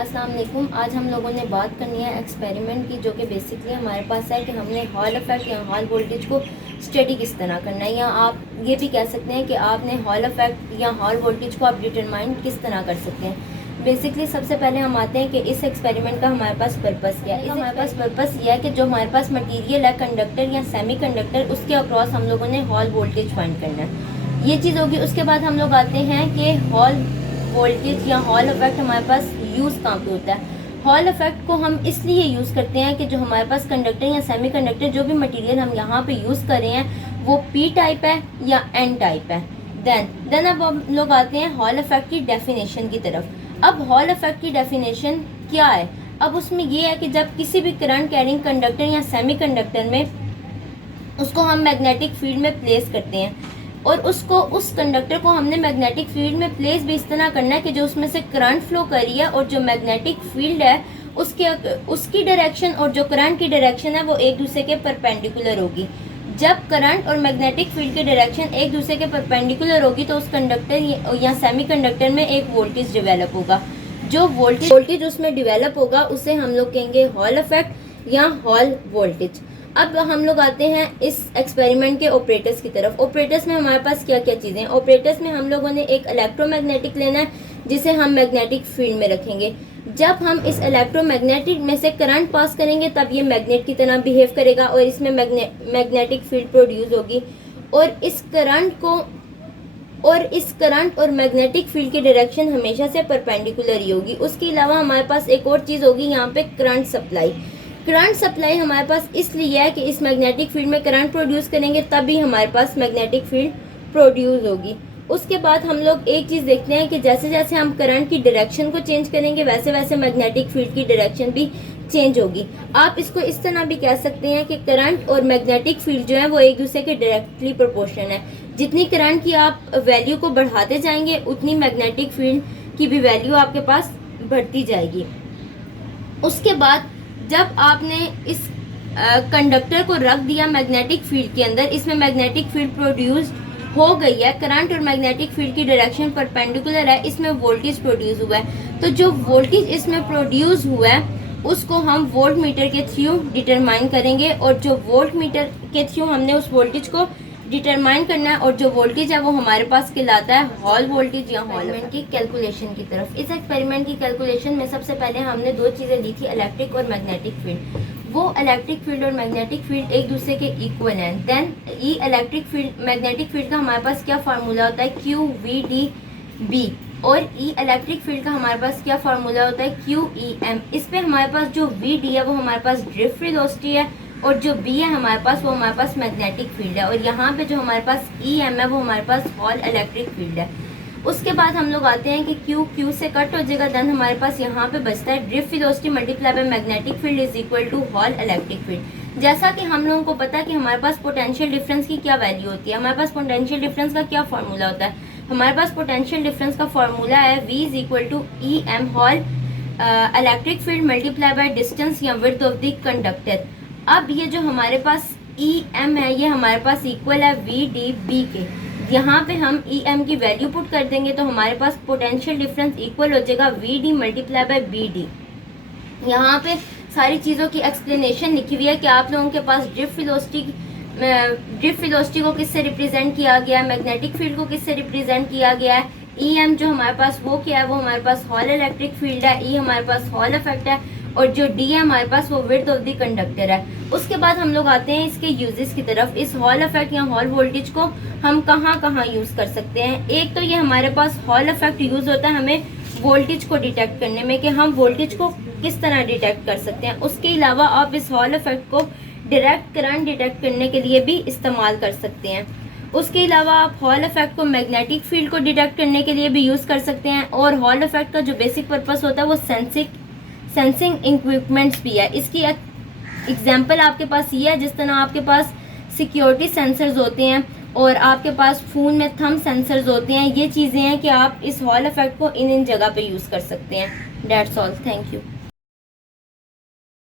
अस्सलाम वालेकुम। आज हम लोगों ने बात करनी है एक्सपेरिमेंट की, जो कि बेसिकली हमारे पास है कि हमने हॉल इफेक्ट या हॉल वोल्टेज को स्टडी किस तरह करना है, या आप ये भी कह सकते हैं कि आपने हॉल इफेक्ट या हॉल वोल्टेज को आप डिटरमाइन किस तरह कर सकते हैं। बेसिकली सबसे पहले हम आते हैं कि इस एक्सपेरिमेंट का हमारे पास पर्पस क्या है। हमारे पास पर्पस यह है कि जो हमारे पास मटीरियल है, कंडक्टर या सेमी कंडक्टर, उसके अक्रॉस हम लोगों ने हॉल वोल्टेज फाइंड करना है। ये चीज़ होगी। उसके बाद हम लोग आते हैं कि हॉल वोल्टेज या हॉल इफेक्ट हमारे पास यूज़ कहाँ पे होता है। हॉल इफेक्ट को हम इसलिए यूज़ करते हैं कि जो हमारे पास कंडक्टर या सेमी कंडक्टर, जो भी मटेरियल हम यहाँ पे यूज़ कर रहे हैं, वो पी टाइप है या एन टाइप है। देन अब हम लोग आते हैं हॉल इफेक्ट की डेफिनेशन की तरफ। अब हॉल इफेक्ट की डेफिनेशन क्या है? अब उसमें ये है कि जब किसी भी करंट कैरिंग कंडक्टर या सेमी कंडक्टर में उसको हम मैग्नेटिक फील्ड में प्लेस करते हैं, और उस कंडक्टर को हमने मैग्नेटिक फील्ड में प्लेस भी इस तरह करना है कि जो उसमें से करंट फ्लो कर रही है और जो मैग्नेटिक फील्ड है उसकी डायरेक्शन और जो करंट की डायरेक्शन है वो एक दूसरे के परपेंडिकुलर होगी। जब करंट और मैग्नेटिक फील्ड की डायरेक्शन एक दूसरे के परपेंडिकुलर होगी तो उस कंडक्टर या सेमी कंडक्टर में एक वोल्टेज डेवलप होगा। जो वोल्टेज उसमें डेवलप होगा उसे हम लोग कहेंगे हॉल इफेक्ट या हॉल वोल्टेज। अब हम लोग आते हैं इस एक्सपेरिमेंट के ऑपरेटर्स की तरफ। ऑपरेटर्स में हमारे पास क्या क्या चीज़ें हैं। ऑपरेटर्स में हम लोगों ने एक इलेक्ट्रोमैग्नेटिक लेना है जिसे हम मैग्नेटिक फील्ड में रखेंगे। जब हम इस इलेक्ट्रोमैग्नेटिक में से करंट पास करेंगे तब ये मैग्नेट की तरह बिहेव करेगा और इसमें मैग्नेटिक फील्ड प्रोड्यूस होगी, और इस करंट और मैग्नेटिक फील्ड की डायरेक्शन हमेशा से परपेंडिकुलर ही होगी। उसके अलावा हमारे पास एक और चीज़ होगी यहाँ पे, करंट सप्लाई। करंट सप्लाई हमारे पास इसलिए है कि इस मैग्नेटिक फील्ड में करंट प्रोड्यूस करेंगे तभी हमारे पास मैग्नेटिक फील्ड प्रोड्यूस होगी। उसके बाद हम लोग एक चीज़ देखते हैं कि जैसे जैसे हम करंट की डायरेक्शन को चेंज करेंगे वैसे वैसे मैग्नेटिक फील्ड की डायरेक्शन भी चेंज होगी। आप इसको इस तरह भी कह सकते हैं कि करंट और मैग्नेटिक फील्ड जो है वो एक दूसरे के डायरेक्टली प्रोपोर्शन है। जितनी करंट की आप वैल्यू को बढ़ाते जाएंगे उतनी मैग्नेटिक फील्ड की भी वैल्यू आपके पास बढ़ती जाएगी। उसके बाद जब आपने इस कंडक्टर को रख दिया मैग्नेटिक फील्ड के अंदर, इसमें मैग्नेटिक फील्ड प्रोड्यूस हो गई है, करंट और मैग्नेटिक फील्ड की डायरेक्शन परपेंडिकुलर है, इसमें वोल्टेज प्रोड्यूस हुआ है। तो जो वोल्टेज इसमें प्रोड्यूस हुआ है उसको हम वोल्ट मीटर के थ्रू डिटरमाइन करेंगे, और जो वोल्ट मीटर के थ्रू हमने उस वोल्टेज को डिटरमाइन करना है, और जो वोल्टेज है वो हमारे पास कहलाता है हॉल वोल्टेज या हॉल इफेक्ट की कैलकुलेशन की तरफ। इस एक्सपेरिमेंट की कैलकुलेशन में सबसे पहले हमने दो चीज़ें ली थी, इलेक्ट्रिक और मैग्नेटिक फील्ड। वो इलेक्ट्रिक फील्ड और मैग्नेटिक फील्ड एक दूसरे के इक्वल हैं। देन ई इलेक्ट्रिक फील्ड मैग्नेटिक फील्ड का हमारे पास क्या फार्मूला होता है, QVDB, और ई इलेक्ट्रिक फील्ड का हमारे पास क्या फार्मूला होता है, QEM। इस पे हमारे पास जो VD है वो हमारे पास ड्रिफ्ट वेलोसिटी है, और जो B है हमारे पास वो हमारे पास मैग्नेटिक फील्ड है, और यहाँ पे जो हमारे पास EM है वो हमारे पास हॉल इलेक्ट्रिक फील्ड है। उसके बाद हम लोग आते हैं कि Q से कट हो जाएगा। देन हमारे पास यहाँ पे बचता है drift velocity multiply by magnetic field is equal to Hall electric field. जैसा कि हम लोगों को पता है कि हमारे पास पोटेंशियल डिफरेंस की क्या वैल्यू होती है, हमारे पास पोटेंशियल डिफरेंस का क्या फार्मूला होता है। हमारे पास पोटेंशियल डिफरेंस का फार्मूला है V is equal to EM Hall electric field multiply by distance या विड्थ ऑफ द कंडक्टर। अब ये जो हमारे पास EM है ये हमारे पास इक्वल है VDB के। यहाँ पे हम EM की वैल्यू पुट कर देंगे तो हमारे पास पोटेंशियल डिफरेंस इक्वल हो जाएगा VD मल्टीप्लाई बाय BD। यहाँ पे सारी चीज़ों की एक्सप्लेनेशन लिखी हुई है कि आप लोगों के पास ड्रिफ्ट वेलोसिटी को किससे रिप्रेजेंट किया गया है, मैग्नेटिक फील्ड को किससे रिप्रेजेंट किया गया है, EM जो हमारे पास वो क्या है, वो हमारे पास हॉल इलेक्ट्रिक फील्ड है, E हमारे पास हॉल इफेक्ट है, और जो D है हमारे पास वो विड्थ ऑफ द कंडक्टर है। उसके बाद हम लोग आते हैं इसके यूजेस की तरफ। इस हॉल इफेक्ट या हॉल वोल्टेज को हम कहाँ कहाँ यूज़ कर सकते हैं। एक तो ये हमारे पास हॉल इफेक्ट यूज़ होता है हमें वोल्टेज को डिटेक्ट करने में, कि हम वोल्टेज को किस तरह डिटेक्ट कर सकते हैं। उसके अलावा आप इस हॉल इफेक्ट को डायरेक्ट करंट डिटेक्ट करने के लिए भी इस्तेमाल कर सकते हैं। उसके अलावा आप हॉल इफेक्ट को मैग्नेटिक फील्ड को डिटेक्ट करने के लिए भी यूज़ कर सकते हैं, और हॉल इफेक्ट का जो बेसिक पर्पस होता है वो सेंसिंग इक्विपमेंट्स भी है। इसकी एग्जांपल आपके पास ये है, जिस तरह आपके पास सिक्योरिटी सेंसर्स होते हैं और आपके पास फ़ोन में थंब सेंसर्स होते हैं, ये चीज़ें हैं कि आप इस हॉल इफेक्ट को इन जगह पे यूज़ कर सकते हैं। That's all, thank you.